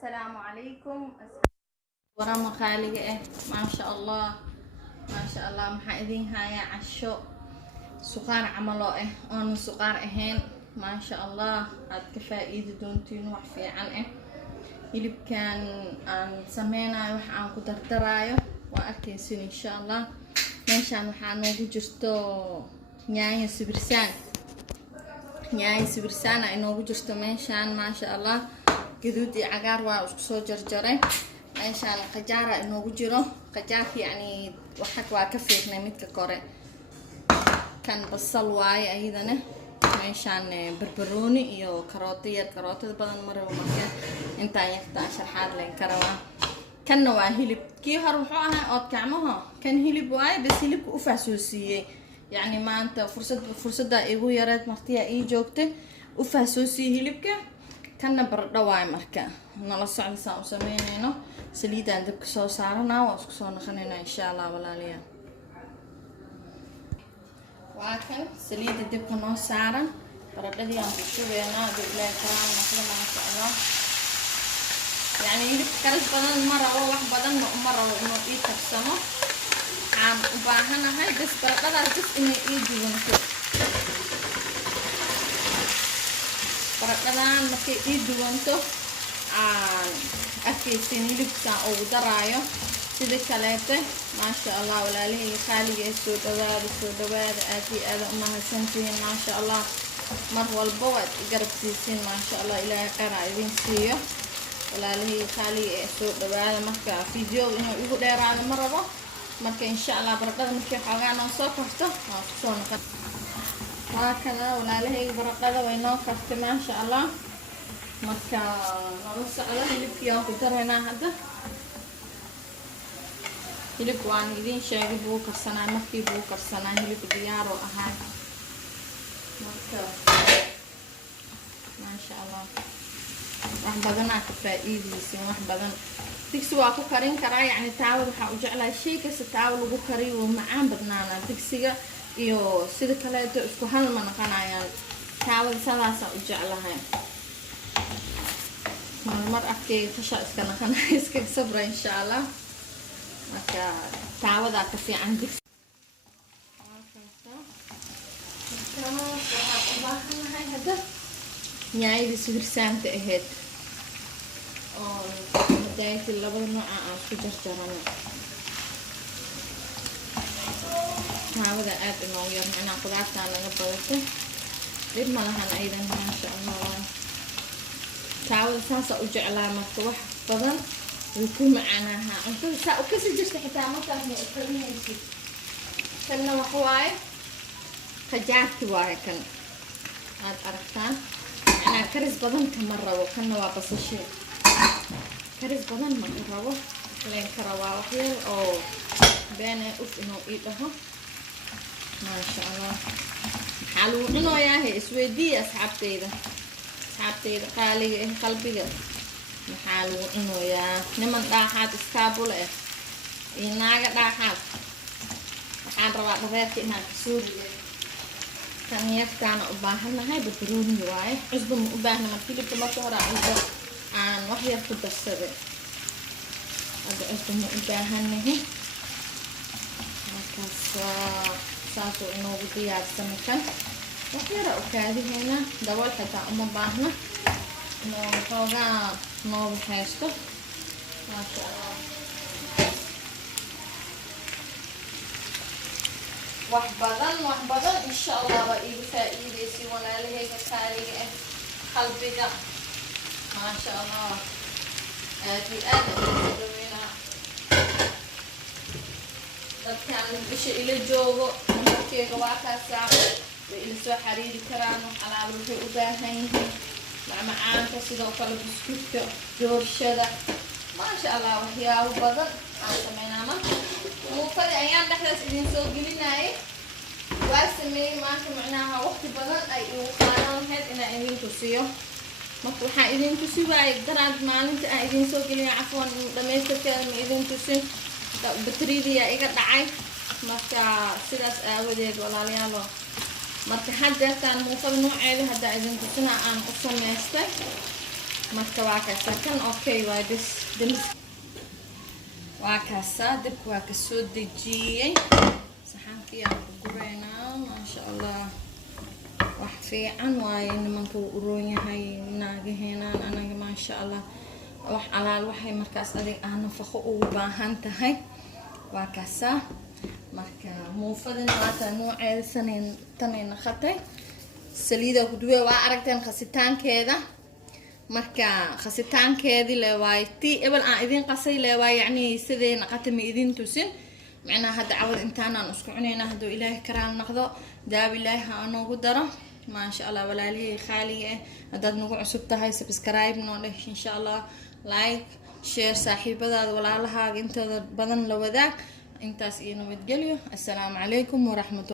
السلام عليكم ورحمة خالقة ما شاء الله ما شاء الله محايدين هاي عشو سقار عملوه أنا سقار أهين ما شاء الله عاد كفائد دونتين وحفي عنه يلي كان عن سمينا وحان قدر درايو وأكيسين إن شاء الله ماشان وحان نوغو جرتو نياي سبرسان أي نوغو جرتو ماشان ما شاء الله قدودي عقار واسكسو جرجري ماشان قجارة إنه وجرو قجار يعني وحك واكفيقنا ميتك كوري كان بصل واي أيضا ماشان بربروني إيو كاروتيات بدن مرة ومكان انتا يقطع شرحات لين كروا كان نوع هيلب كي هروحوها أو كعمها كان هيلب واي بس هيلب أفاسوسية يعني ما أنت فرصة دا إيغو يارات مرتيا إي جوكتي أفاسوسي هيلبك كان بردو واي مركا نلا صعد ساو سمينينو سليدا دبك سو سارنا واسكو سو نخنينا إن شاء الله ولا ليا واكن سليدا دبك نو سارن برددي أن تشوفينا دبلا كرام نخلا ما شاء الله يعني يدك كرس بدن مرة أو واحد بدن مرة إنه يتقسمه عم وباهنا هاي بس برددا جس إنه يجيبونه برددان مكي يجيبونه أكيسين يلبسان أو درايو سيدي كاليته ما شاء الله ولا ليه خالي السودواد آتي آذا أمها سنتين ما شاء الله مرة البواد يقرب سيسين ما شاء الله إلى قرائبين سيو ولا ليه خالي السودواد مركا فيديو إنه يقول دير على مرة مركا إن شاء الله برقدة مركا حاجانا وصوكفته وصونا هكذا ولا ليه برقدة وينو كفته ما شاء الله marka laba socdo hilibkii aan ku daraynaa hadda hilibku waan idin sheegay buu karsanaa markii buu karsanaa hilib diyaar oo ahaa marka ma sha Allah wax badan ka faa'iideysan wax badan digsi waa ku karin karaa yani taawad waxa u jeclaa shay kasta taawad lagu kariyo macaan badnaana digsiga iyo sida kale isku hal ma naqanayaan taawad salaasa u jeclahay mar afkay khasha iska naqana iska sabra insha Allah marka taawada ka fiican digsi hada nyaayada sibirsaanta ahayd oo daayta labada nooc aan isku jarjarano taawada aad inoo yar macnaa qudaarta laga badato dib ma lahan aydan ma sha Allah taawada saasa u jeclaa marka wax badan way ku macaanaha cuntada saa u kasi jirta xitaa markaas ma karinaysid kanna wax waaye qajaarti waaye kan aad aragtaan macnaa karis badan kama rabo kanna waa basashe karis badan ma rabo leen kara waa wax yar oo beena uf inuu ii dhaho maasha Allah maxaa lagu cunooyaa isweydii asxaabteyda قالي قلبي محل إنه يا نمن راحات إسكابول إنها راحات محل روات غيرك إنها كسورية كان يفتان أباهنا هاي بدروني واي عزبهم أباهنا ما تيجي بمطورة عن وحيا كده السبب هذا عزبهم أباهنا هي مركز ساسو إنه بدي أرسمكن وحيرة أكادي هنا دول حتى باهنا نو فوقا نو بحيشته ما شاء الله وحبضن إن شاء الله وإيد فائدة ولا لهيك خالي قلبي ما شاء الله آتي آدم كان بشيء إلى جوجو ممكن واقع ساعة وإلى سو حريري كرام على روحي وباهين مع معانك سيدو كلا بسكوت جورشدا ما شاء الله وحيا وبدن سمينا ما مو فرق أيام نحن سيدين سو قلناي واسمي ما معناها وقت بدن أي وقانون هاد إن إذن تسيو مطلوحا إذن تسيو باي قراد مالنت إذن سو قلنا عفوا دميستر كلمة إذن تسيو بتريدي يا إيقا دعاي marka sidaas aawadeed walaalayaal marka hadda tan muuqaal nooceeda hadda idin tusina aan u sameystay marka waa kaasaa kan okay waay bes damis waa kaasaa dabka waa kasoo dejiyey saxankii aan ku gureynaa maasha allah wax fiican waaye nimanka uu uroon yahay naagaheenaan anaga maasha allah wax alaal waxay markaas adig nafaqo ugu baahan tahay waa kaasaa marka muufadina waa nooceeda tanayna khatay saliida ku duway waa aragteen khasitaankeeda marka khasitaankeedii le waay tii ebel aan idin qasay le waay yacni sideena qatami idin tusin macnaha hadda cawad intaanaan isku cunayna hadduu ilaahay karaal noqdo daab ilaahay ha noogu daro maasha allah walaalihii khaaliga haddaad nagu cusub tahay subscribe noo dheh insha allah like share saaxiibadaada walaalahaaga intooda badan la wadaag intaas iyo nabadgelyo assalaamu calaykum waraxmatullahi